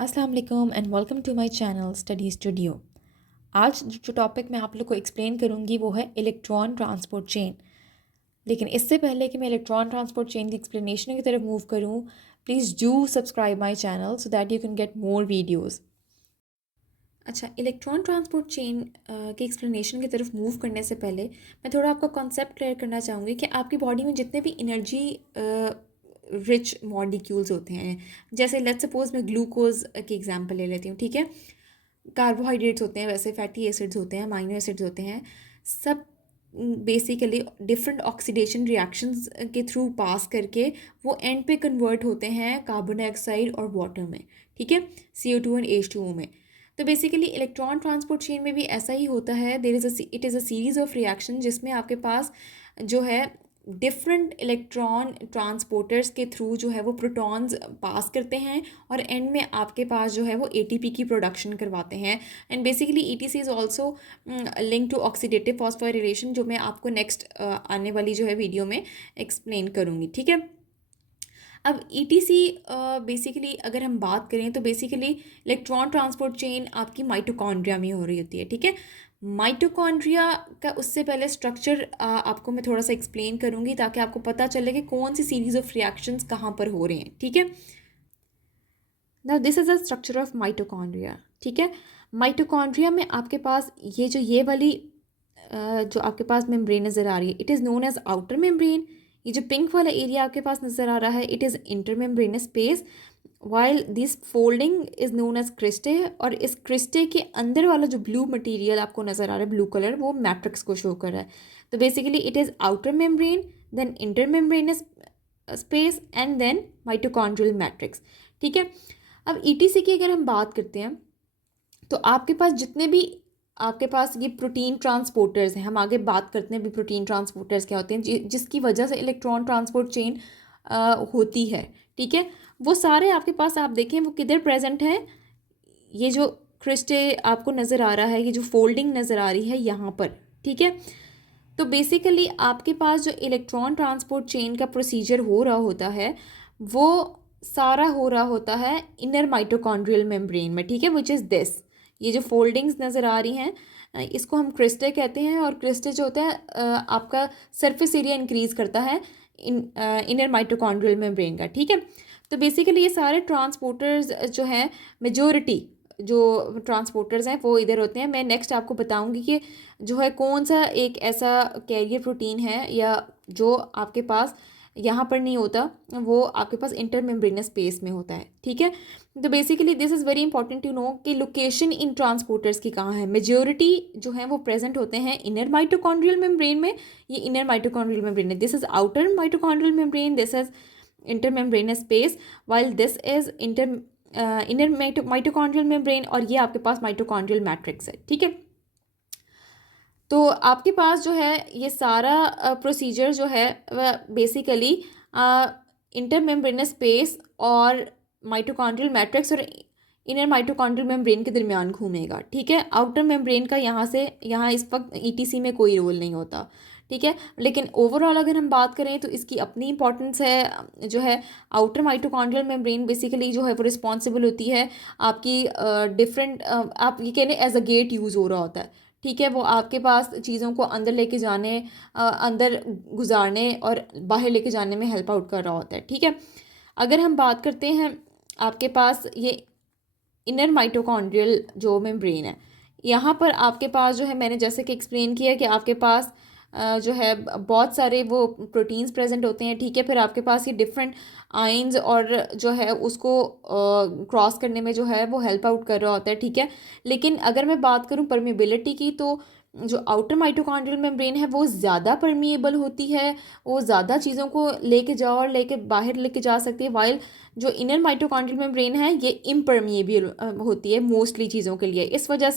अस्सलाम वालेकुम and welcome to my channel study studio. आज जो टॉपिक मैं आप लोग को एक्सप्लेन करूँगी वो है इलेक्ट्रॉन ट्रांसपोर्ट चेन। लेकिन इससे पहले कि मैं इलेक्ट्रॉन ट्रांसपोर्ट चेन की एक्सप्लेनेशन की तरफ मूव करूँ, please do subscribe my channel so that you can get more videos. अच्छा, इलेक्ट्रॉन ट्रांसपोर्ट चेन की एक्सप्लेनेशन की तरफ मूव करने से पहले मैं थोड़ा आपका कॉन्सेप्ट क्लियर करना चाहूँगी कि आपकी बॉडी में जितने भी एनर्जी रिच मॉलिक्यूल्स होते हैं, जैसे लेट्स सपोज मैं ग्लूकोज की एग्जांपल ले लेती हूँ, ठीक है। कार्बोहाइड्रेट्स होते हैं, वैसे फैटी एसिड्स होते हैं, अमाइनो एसिड्स होते हैं, सब बेसिकली डिफरेंट ऑक्सीडेशन रिएक्शंस के थ्रू पास करके वो एंड पे कन्वर्ट होते हैं कार्बन डाइऑक्साइड और वाटर में, ठीक है, CO2 एंड H2O में। तो बेसिकली इलेक्ट्रॉन ट्रांसपोर्ट चेन में भी ऐसा ही होता है। It is a series of reaction जिसमें आपके पास जो है डिफरेंट इलेक्ट्रॉन ट्रांसपोर्टर्स के थ्रू जो है वो प्रोटॉन्स पास करते हैं और एंड में आपके पास जो है वो ATP की प्रोडक्शन करवाते हैं। And basically ETC is also link to oxidative phosphorylation, जो मैं आपको नेक्स्ट आने वाली जो है वीडियो में एक्सप्लेन करूँगी, ठीक है। अब ETC बेसिकली अगर हम बात करें तो बेसिकली इलेक्ट्रॉन ट्रांसपोर्ट चेन आपकी माइटोकॉन्ड्रिया में हो रही होती है, ठीक है। माइटोकॉन्ड्रिया का उससे पहले स्ट्रक्चर आपको मैं थोड़ा सा एक्सप्लेन करूंगी ताकि आपको पता चले कि कौन सी सीरीज ऑफ रिएक्शंस कहाँ पर हो रहे हैं, ठीक है। Now this is the structure of mitochondria, ठीक है। माइटोकॉन्ड्रिया में आपके पास ये वाली जो आपके पास मेम्ब्रेन नज़र आ रही है, it is known as outer membrane. ये जो पिंक वाला एरिया आपके पास नज़र आ रहा है, it is inter membranous space, while this folding is known as cristae. और इस क्रिस्टे के अंदर वाला जो ब्लू मटेरियल आपको नज़र आ रहा है, ब्लू कलर, वो मैट्रिक्स को शो कर रहा है। तो basically it is outer membrane, then inter membranous space and then mitochondrial matrix, ठीक है। अब ETC की अगर हम बात करते हैं तो आपके पास जितने भी आपके पास ये प्रोटीन ट्रांसपोर्टर्स हैं, हम आगे बात करते हैं भी प्रोटीन ट्रांसपोर्टर्स क्या होते हैं, जिसकी वजह से इलेक्ट्रॉन ट्रांसपोर्ट चेन होती है, ठीक है। वो सारे आपके पास आप देखें वो किधर प्रेजेंट है। ये जो क्रिस्टे आपको नज़र आ रहा है, ये जो फोल्डिंग नज़र आ रही है यहाँ पर, ठीक है। तो बेसिकली आपके पास जो इलेक्ट्रॉन ट्रांसपोर्ट चेन का प्रोसीजर हो रहा होता है वो सारा हो रहा होता है इनर माइटोकॉन्ड्रियल मेम्ब्रेन में, ठीक है, विच इज़ दिस। ये जो फोल्डिंग्स नज़र आ रही हैं इसको हम क्रिस्टे कहते हैं। और क्रिस्टे जो होता है आपका सरफेस एरिया इंक्रीज करता है इनर माइटोकॉन्ड्रियल मेम्ब्रेन का, ठीक है। तो बेसिकली ये सारे ट्रांसपोर्टर्स जो हैं, मेजोरिटी जो ट्रांसपोर्टर्स हैं वो इधर होते हैं। मैं नेक्स्ट आपको बताऊंगी कि जो है कौन सा एक ऐसा कैरियर प्रोटीन है या जो आपके पास यहाँ पर नहीं होता, वो आपके पास इंटर मेम्ब्रेनस स्पेस में होता है, ठीक है। तो basically this is very important to know कि लोकेशन इन ट्रांसपोर्टर्स की कहाँ है। मेजोरिटी जो है वो प्रेजेंट होते हैं इनर माइटोकॉन्ड्रियल मेम्ब्रेन में। ये इनर माइटोकॉन्ड्रियल मेम्ब्रेन है, this is outer mitochondrial membrane, this is inter membranous space, while this is inner mitochondrial membrane, और ये आपके पास माइटोकॉन्ड्रियल मैट्रिक्स है, ठीक है। तो आपके पास जो है ये सारा प्रोसीजर जो है वह बेसिकली इंटर मेम्ब्रेनस स्पेस और माइटोकॉन्ड्रियल मैट्रिक्स और इनर माइटोकॉन्ड्रियल मेम्ब्रेन के दरमियान घूमेगा, ठीक है। आउटर मेम्ब्रेन का यहाँ इस वक्त ETC में कोई रोल नहीं होता, ठीक है। लेकिन ओवरऑल अगर हम बात करें तो इसकी अपनी इंपॉर्टेंस है। जो है आउटर माइटोकॉन्ड्रियल मेम्ब्रेन बेसिकली जो है वो रिस्पॉन्सिबल होती है आपकी डिफरेंट आप ये कह लें एज अ गेट यूज़ हो रहा होता है, ठीक है। वो आपके पास चीज़ों को अंदर लेके जाने अंदर गुजारने और बाहर लेके जाने में हेल्प आउट कर रहा होता है, ठीक है। अगर हम बात करते हैं आपके पास ये इनर माइटोकॉन्ड्रियल जो मेम्ब्रेन है, यहाँ पर आपके पास जो है मैंने जैसे कि एक्सप्लेन किया कि आपके पास जो है बहुत सारे वो प्रोटीन्स प्रेजेंट होते हैं, ठीक है। फिर आपके पास ये डिफरेंट आयंस और जो है उसको क्रॉस करने में जो है वो हेल्प आउट कर रहा होता है, ठीक है। लेकिन अगर मैं बात करूँ परमेबिलिटी की तो जो आउटर माइटोकॉन्ड्रियल मेम्ब्रेन है वो ज़्यादा परमिएबल होती है, वो ज़्यादा चीज़ों को लेके जाओ और लेके बाहर लेके जा सकती है, वाइल जो इनर माइटोकॉन्ड्रियल मेम्ब्रेन है ये इम्परमिएबल होती है मोस्टली चीज़ों के लिए। इस वजह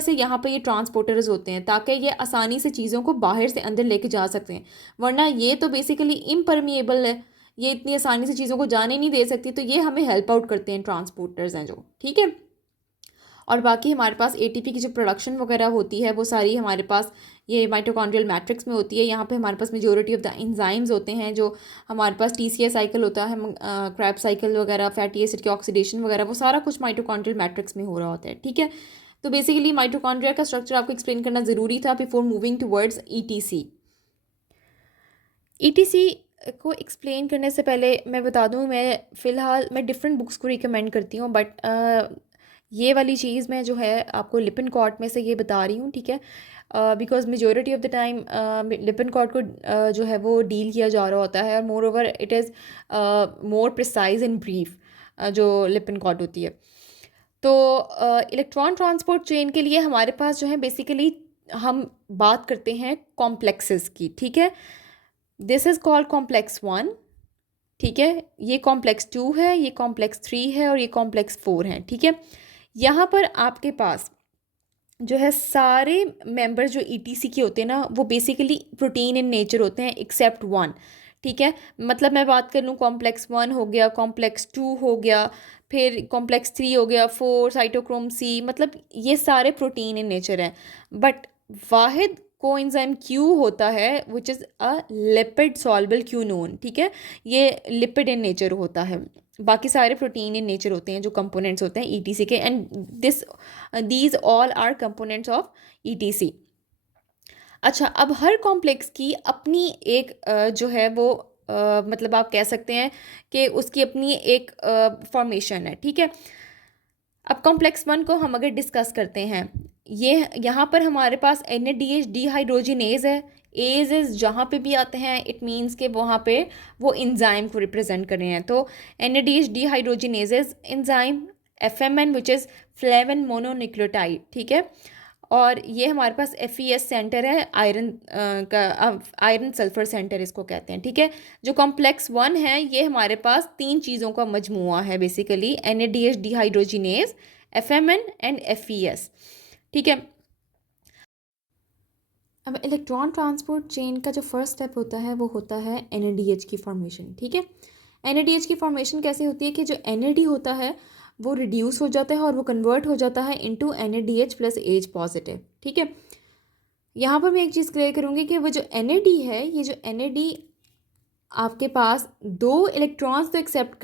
से यहाँ पे ये ट्रांसपोर्टर्स होते हैं ताकि ये आसानी से चीज़ों को बाहर से अंदर लेके जा सकते हैं, वरना ये तो बेसिकली इम्परमिएबल है, ये इतनी आसानी से चीज़ों को जाने नहीं दे सकती। तो ये हमें हेल्प आउट करते हैं, ट्रांसपोर्टर्स हैं जो, ठीक है। और बाकी हमारे पास एटीपी की जो प्रोडक्शन वगैरह होती है वो सारी हमारे पास ये माइटोकॉन्ड्रियल मैट्रिक्स में होती है। यहाँ पे हमारे पास मेजोरिटी ऑफ द एंजाइम्स होते हैं, जो हमारे पास टीसीएस साइकिल होता है, क्रैब साइकिल वगैरह, फैटी एसिड की ऑक्सीडेशन वगैरह, वो सारा कुछ माइटोकॉन्ड्रियल मैट्रिक्स में हो रहा होता है। ठीक है, तो बेसिकली माइटोकॉन्ड्रिया का स्ट्रक्चर आपको एक्सप्लेन करना ज़रूरी था before moving towards etc. Etc को एक्सप्लेन करने से पहले मैं बता दूं, मैं डिफरेंट बुक्स को रिकमेंड करती हूँ, बट ये वाली चीज़ मैं जो है आपको लिपिनकॉर्ट में से ये बता रही हूँ। ठीक है, because majority of the time Lippincott को जो है वो डील किया जा रहा होता है, और more over it is more precise in brief जो लिपिनकॉर्ट होती है। तो इलेक्ट्रॉन ट्रांसपोर्ट चेन के लिए हमारे पास जो है बेसिकली हम बात करते हैं कॉम्प्लेक्सेस की। ठीक है, दिस इज़ कॉल्ड कॉम्प्लेक्स 1। ठीक है, ये कॉम्प्लेक्स 2 है, ये कॉम्प्लेक्स 3 है, और ये कॉम्प्लेक्स 4 है। ठीक है, यहाँ पर आपके पास जो है सारे मेंबर्स जो ईटीसी के होते हैं ना, वो बेसिकली प्रोटीन इन नेचर होते हैं एक्सेप्ट 1। ठीक है, मतलब मैं बात कर लूँ, कॉम्प्लेक्स 1 हो गया, कॉम्प्लेक्स 2 हो गया, फिर कॉम्प्लेक्स 3 हो गया, 4 साइटोक्रोम सी, मतलब ये सारे प्रोटीन इन नेचर हैं। बट वाहिद कोएंजाइम क्यू होता है which is a lipid soluble क्यूनोन। ठीक है, ये लिपिड इन नेचर होता है, बाकी सारे प्रोटीन इन नेचर होते हैं जो कंपोनेंट्स होते हैं ईटीसी के, and these all are components of ETC. अच्छा, अब हर कॉम्प्लेक्स की अपनी एक जो है वो मतलब आप कह सकते हैं कि उसकी अपनी एक फॉर्मेशन है। ठीक है, अब कॉम्प्लेक्स 1 को हम अगर डिस्कस करते हैं, ये यहाँ पर हमारे पास NADH डिहाइड्रोजिनेज है। एज इज जहाँ पे भी आते हैं इट मीन्स के वहाँ पे वो एंजाइम को रिप्रेजेंट कर रहे हैं। तो NADH dehydrogenase enzyme, FMN which is flavin mononucleotide. ठीक है, और ये हमारे पास FES सेंटर है, आयरन का आयरन सल्फर सेंटर इसको कहते हैं। ठीक है, जो कॉम्प्लेक्स 1 है ये हमारे पास 3 चीज़ों का मजमुआ है basically, NADH dehydrogenase, FMN and FES। ठीक है, अब इलेक्ट्रॉन ट्रांसपोर्ट चेन का जो फर्स्ट स्टेप होता है वो होता है NADH की फॉर्मेशन। ठीक है, NADH की फॉर्मेशन कैसे होती है कि जो NAD होता है वो रिड्यूस हो जाता है और वो कन्वर्ट हो जाता है into NADH plus H positive. ठीक है, यहाँ पर मैं एक चीज़ क्लियर करूँगी कि वो जो NAD है, ये जो NAD आपके पास 2 इलेक्ट्रॉन्स तो एक्सेप्ट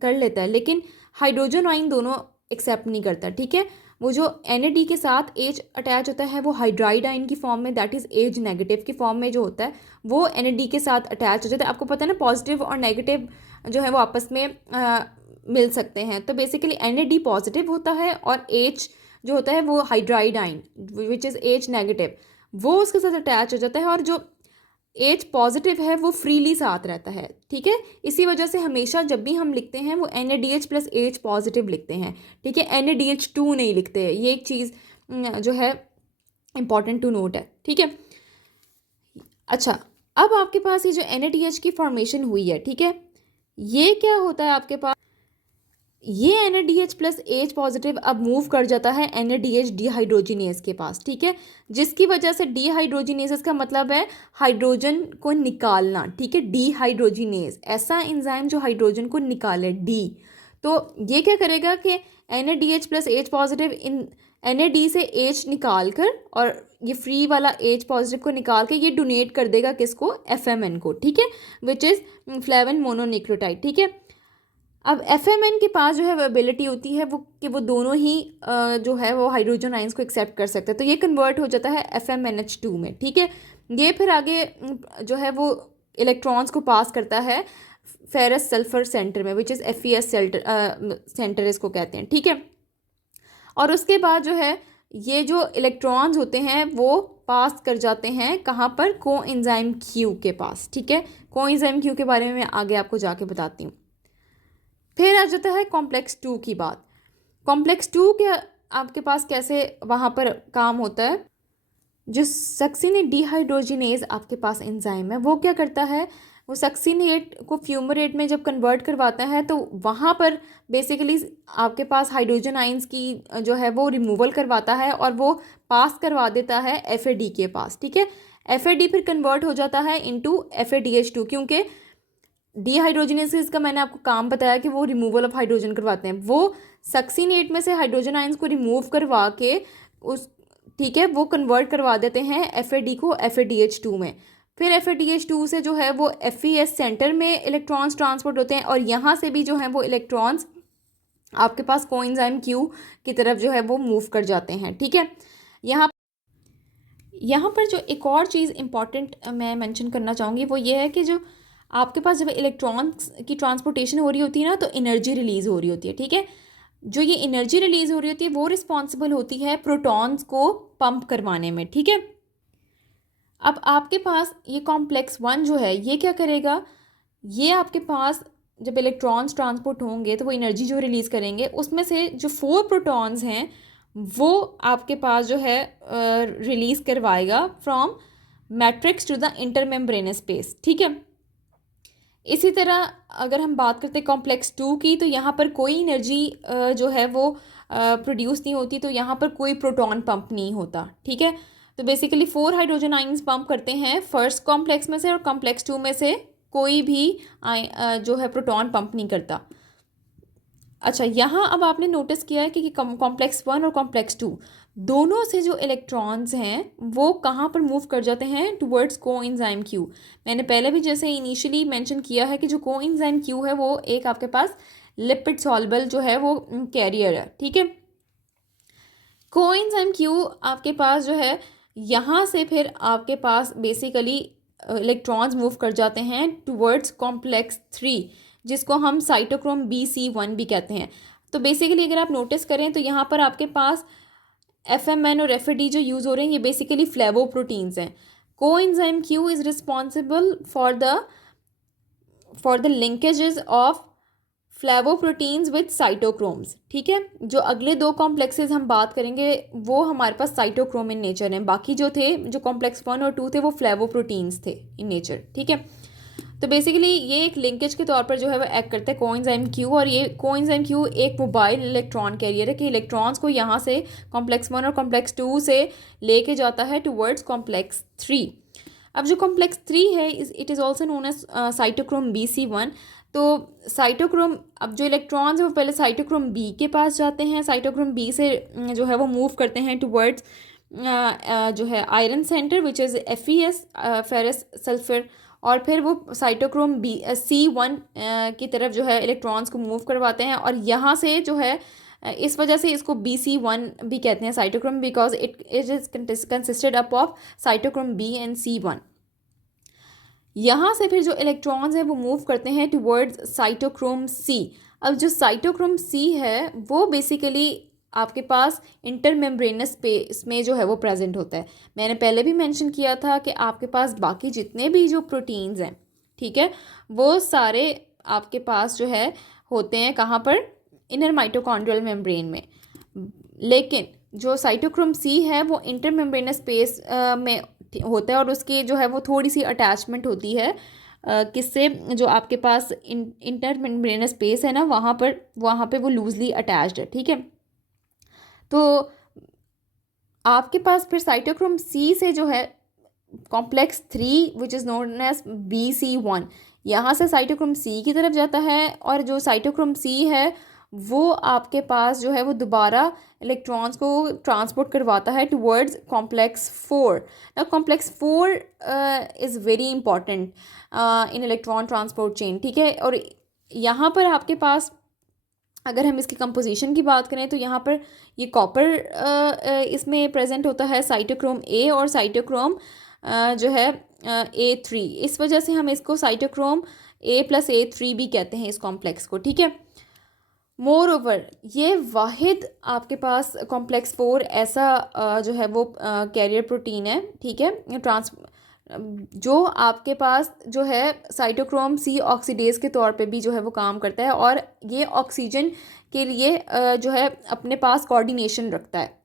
कर लेता है, लेकिन हाइड्रोजन आयन दोनों एक्सेप्ट नहीं करता। ठीक है, वो जो NAD के साथ H अटैच होता है वो हाइड्राइड आयन की फॉर्म में, दैट इज़ H नेगेटिव की फॉर्म में जो होता है वो NAD के साथ अटैच हो जाता है। आपको पता है ना, पॉजिटिव और नेगेटिव जो है वो आपस में मिल सकते हैं। तो बेसिकली NAD पॉजिटिव होता है और H जो होता है वो hydride ion which is H negative, वो उसके साथ अटैच हो जाता है, और जो H पॉजिटिव है वो फ्रीली साथ रहता है। ठीक है, इसी वजह से हमेशा जब भी हम लिखते हैं वो NADH प्लस H पॉजिटिव लिखते हैं। ठीक है, NADH2 नहीं लिखते हैं, ये एक चीज़ जो है इम्पॉर्टेंट टू नोट है। ठीक है, अच्छा, अब आपके पास ये जो NADH की फॉर्मेशन हुई है, ठीक है, ये क्या होता है आपके पास, ये NADH प्लस H पॉजिटिव अब मूव कर जाता है NADH डिहाइड्रोजिनेज के पास। ठीक है, जिसकी वजह से डिहाइड्रोजिनेज का मतलब है हाइड्रोजन को निकालना। ठीक है, डिहाइड्रोजिनेज ऐसा एंजाइम जो हाइड्रोजन को निकाले, डी। तो ये क्या करेगा कि NADH plus H positive in NAD से H निकाल कर, और ये फ्री वाला H पॉजिटिव को निकाल के ये डोनेट कर देगा किसको, FMN को। ठीक है, विच इज़ फ्लेवन मोनोन्यूक्लियोटाइड। ठीक है, अब FMN के पास जो है एबिलिटी होती है वो कि वो दोनों ही जो है वो हाइड्रोजन आइंस को एक्सेप्ट कर सकते हैं, तो ये कन्वर्ट हो जाता है FMNH2 में। ठीक है, ये फिर आगे जो है वो इलेक्ट्रॉन्स को पास करता है फेरस सल्फर सेंटर में, विच इज़ FES सेंटर इसको कहते हैं। ठीक है, और उसके बाद जो है ये जो इलेक्ट्रॉन्स होते हैं वो पास कर जाते हैं कहाँ पर, कोएंजाइम Q के पास। ठीक है, कोएंजाइम Q के बारे में मैं आगे आपको जाके बताती हूँ। फिर आ जाता है कॉम्प्लेक्स 2 की बात। कॉम्प्लेक्स 2 के आपके पास कैसे वहाँ पर काम होता है, जो सक्सिनेट डिहाइड्रोजिनेज आपके पास एंजाइम है वो क्या करता है, वो सक्सिनेट को फ्यूमरेट में जब कन्वर्ट करवाता है तो वहाँ पर बेसिकली आपके पास हाइड्रोजन आइंस की जो है वो रिमूवल करवाता है और वो पास करवा देता है FAD के पास। ठीक है, FAD फिर कन्वर्ट हो जाता है इनटू FADH2, क्योंकि डीहाइड्रोजनेसेस का मैंने आपको काम बताया कि वो रिमूवल ऑफ हाइड्रोजन करवाते हैं, वो सक्सीनेट में से हाइड्रोजन आयंस को रिमूव करवा के उस, ठीक है, वो कन्वर्ट करवा देते हैं FAD को FADH2 में। फिर FADH2 से जो है वो FES सेंटर में इलेक्ट्रॉन्स ट्रांसपोर्ट होते हैं और यहाँ से भी जो है वो इलेक्ट्रॉन्स आपके पास कोएंजाइम Q की तरफ जो है वो मूव कर जाते हैं। ठीक है, यहाँ पर जो एक और चीज़ इम्पॉर्टेंट मैं मेंशन करना चाहूँगी वो ये है कि जो आपके पास जब इलेक्ट्रॉन्स की ट्रांसपोर्टेशन हो रही होती है ना, तो एनर्जी रिलीज़ हो रही होती है। ठीक है, जो ये एनर्जी रिलीज़ हो रही होती है वो रिस्पॉन्सिबल होती है प्रोटॉन्स को पंप करवाने में। ठीक है, अब आपके पास ये कॉम्प्लेक्स 1 जो है ये क्या करेगा, ये आपके पास जब इलेक्ट्रॉन्स ट्रांसपोर्ट होंगे तो वो एनर्जी जो रिलीज़ करेंगे उसमें से जो 4 प्रोटॉन्स हैं वो आपके पास जो है रिलीज़ करवाएगा from matrix to the intermembranous space. ठीक है, इसी तरह अगर हम बात करते हैं कॉम्प्लेक्स 2 की, तो यहाँ पर कोई एनर्जी जो है वो प्रोड्यूस नहीं होती, तो यहाँ पर कोई प्रोटॉन पंप नहीं होता। ठीक है, तो बेसिकली 4 हाइड्रोजन आइंस पंप करते हैं फर्स्ट कॉम्प्लेक्स में से और कॉम्प्लेक्स 2 में से कोई भी जो है प्रोटॉन पंप नहीं करता। अच्छा, यहाँ अब आपने नोटिस किया है कि कॉम्प्लेक्स 1 और कॉम्प्लेक्स 2 दोनों से जो इलेक्ट्रॉन्स हैं वो कहाँ पर मूव कर जाते हैं, टुवर्ड्स कोएंजाइम Q। मैंने पहले भी जैसे इनिशियली मेंशन किया है कि जो कोएंजाइम Q है वो एक आपके पास लिपिड सॉल्युबल जो है वो कैरियर है। ठीक है, कोएंजाइम Q आपके पास जो है यहाँ से फिर आपके पास बेसिकली इलेक्ट्रॉन्स मूव कर जाते हैं टुवर्ड्स कॉम्प्लेक्स 3 जिसको हम साइटोक्रोम BC1 भी कहते हैं। तो बेसिकली अगर आप नोटिस करें तो यहाँ पर आपके पास FMN और FAD जो यूज़ हो रहे हैं ये बेसिकली फ्लेवोप्रोटीन्स हैं। Coenzyme Q is responsible for the linkages of flavoproteins with cytochromes. ठीक है, जो अगले 2 कॉम्प्लेक्सेस हम बात करेंगे वो हमारे पास साइटोक्रोम इन नेचर हैं, बाकी जो थे जो कॉम्प्लेक्स 1 और 2 थे वो फ्लेवोप्रोटीन्स थे इन नेचर। ठीक है, तो बेसिकली ये एक लिंकेज के तौर पर जो है वो एक्ट करता है कोएंजाइम Q, और ये कोएंजाइम Q एक मोबाइल इलेक्ट्रॉन कैरियर है कि इलेक्ट्रॉन्स को यहाँ से कॉम्प्लेक्स 1 और कॉम्प्लेक्स 2 से लेके जाता है टुवर्ड्स कॉम्प्लेक्स 3। अब जो कॉम्प्लेक्स 3 है it is also known as cytochrome BC1। तो साइटोक्रोम, अब जो इलेक्ट्रॉन्स हैं वो पहले साइटोक्रोम B के पास जाते हैं, साइटोक्रोम B से जो है वो मूव करते हैं टुवर्ड्स जो है iron centre which is FeS ferrous sulphur, और फिर वो साइटोक्रोम C1 की तरफ जो है इलेक्ट्रॉन्स को मूव करवाते हैं, और यहाँ से जो है इस वजह से इसको BC1 भी कहते हैं cytochrome, because it is consisted up of cytochrome B and C1। यहाँ से फिर जो इलेक्ट्रॉन्स हैं वो मूव करते हैं टुवर्ड्स साइटोक्रोम C। अब जो साइटोक्रोम C है वो बेसिकली आपके पास इंटरमेम्ब्रेनस स्पेस में जो है वो प्रेजेंट होता है। मैंने पहले भी मेंशन किया था कि आपके पास बाकी जितने भी जो प्रोटीन्स हैं, ठीक है, वो सारे आपके पास जो है होते हैं कहाँ पर, इनर माइटोकॉन्ड्रियल मेम्ब्रेन में। लेकिन जो साइटोक्रोम C है वो इंटरमेम्ब्रेनस स्पेस में होता है और उसकी जो है वो थोड़ी सी अटैचमेंट होती है किससे, जो आपके पास इंटरमेम्ब्रेनस स्पेस है ना वहाँ पे वो लूजली अटैच्ड है। ठीक है, तो आपके पास फिर साइटोक्रोम C से जो है complex 3 which is known as BC1 यहाँ से साइटोक्रोम C की तरफ जाता है, और जो साइटोक्रोम C है वो आपके पास जो है वो दोबारा इलेक्ट्रॉन्स को ट्रांसपोर्ट करवाता है टुवर्ड्स कॉम्प्लेक्स 4। ना complex 4 is very important in electron transport chain. ठीक है, और यहाँ पर आपके पास अगर हम इसकी कंपोजिशन की बात करें तो यहाँ पर ये कॉपर इसमें प्रेजेंट होता है, साइटोक्रोम A और साइटोक्रोम जो है A3। इस वजह से हम इसको साइटोक्रोम A+A3 भी कहते हैं इस कॉम्प्लेक्स को। ठीक है, मोर ओवर ये वाहिद आपके पास कॉम्प्लेक्स 4 ऐसा जो है वो कैरियर प्रोटीन है। ठीक है, जो आपके पास जो है साइटोक्रोम C ऑक्सीडेज के तौर पे भी जो है वो काम करता है, और ये ऑक्सीजन के लिए जो है अपने पास कोऑर्डिनेशन रखता है।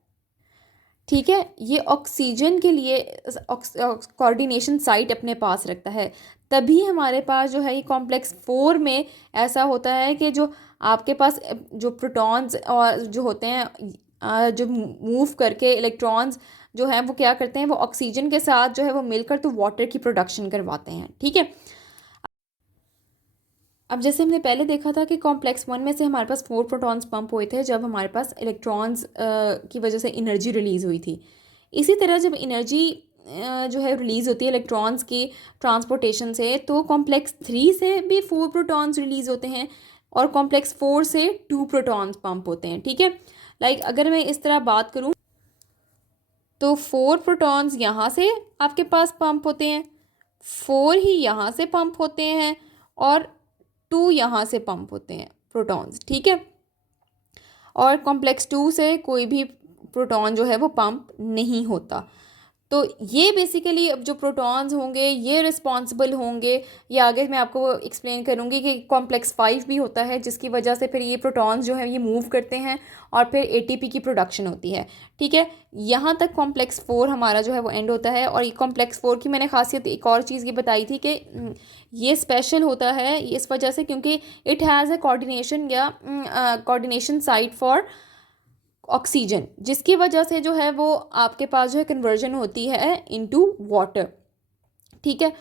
ठीक है, ये ऑक्सीजन के लिए कोऑर्डिनेशन साइट अपने पास रखता है, तभी हमारे पास जो है ये कॉम्प्लेक्स 4 में ऐसा होता है कि जो आपके पास जो प्रोटॉन्स और जो होते हैं जो मूव करके इलेक्ट्रॉन्स जो है वो क्या करते हैं, वो ऑक्सीजन के साथ जो है वो मिलकर तो वाटर की प्रोडक्शन करवाते हैं। ठीक है, अब जैसे हमने पहले देखा था कि कॉम्प्लेक्स वन में से हमारे पास 4 प्रोटॉन्स पंप हुए थे जब हमारे पास इलेक्ट्रॉन्स की वजह से एनर्जी रिलीज़ हुई थी। इसी तरह जब एनर्जी जो है रिलीज़ होती है इलेक्ट्रॉन्स की ट्रांसपोर्टेशन से, तो कॉम्प्लेक्स 3 से भी 4 प्रोटॉन्स रिलीज़ होते हैं और कॉम्प्लेक्स 4 से 2 प्रोटॉन्स पंप होते हैं। ठीक है, लाइक अगर मैं इस तरह बात करूँ तो 4 प्रोटॉन्स यहाँ से आपके पास पंप होते हैं, 4 ही यहाँ से पंप होते हैं और 2 यहाँ से पंप होते हैं प्रोटॉन्स। ठीक है, और कॉम्प्लेक्स 2 से कोई भी प्रोटॉन जो है वो पंप नहीं होता। तो ये बेसिकली अब जो प्रोटॉन्स होंगे ये रिस्पॉन्सिबल होंगे, या आगे मैं आपको एक्सप्लेन करूँगी कि कॉम्प्लेक्स 5 भी होता है जिसकी वजह से फिर ये प्रोटॉन्स जो है ये मूव करते हैं और फिर एटीपी की प्रोडक्शन होती है। ठीक है, यहाँ तक कॉम्प्लेक्स 4 हमारा जो है वो एंड होता है। और ये कॉम्प्लेक्स 4 की मैंने खासियत एक और चीज़ ये बताई थी कि ये स्पेशल होता है इस वजह से क्योंकि इट हैज़ ए कोऑर्डिनेशन या कोऑर्डिनेशन साइट फॉर ऑक्सीजन, जिसकी वजह से जो है वो आपके पास जो है कन्वर्जन होती है इनटू वाटर। ठीक है,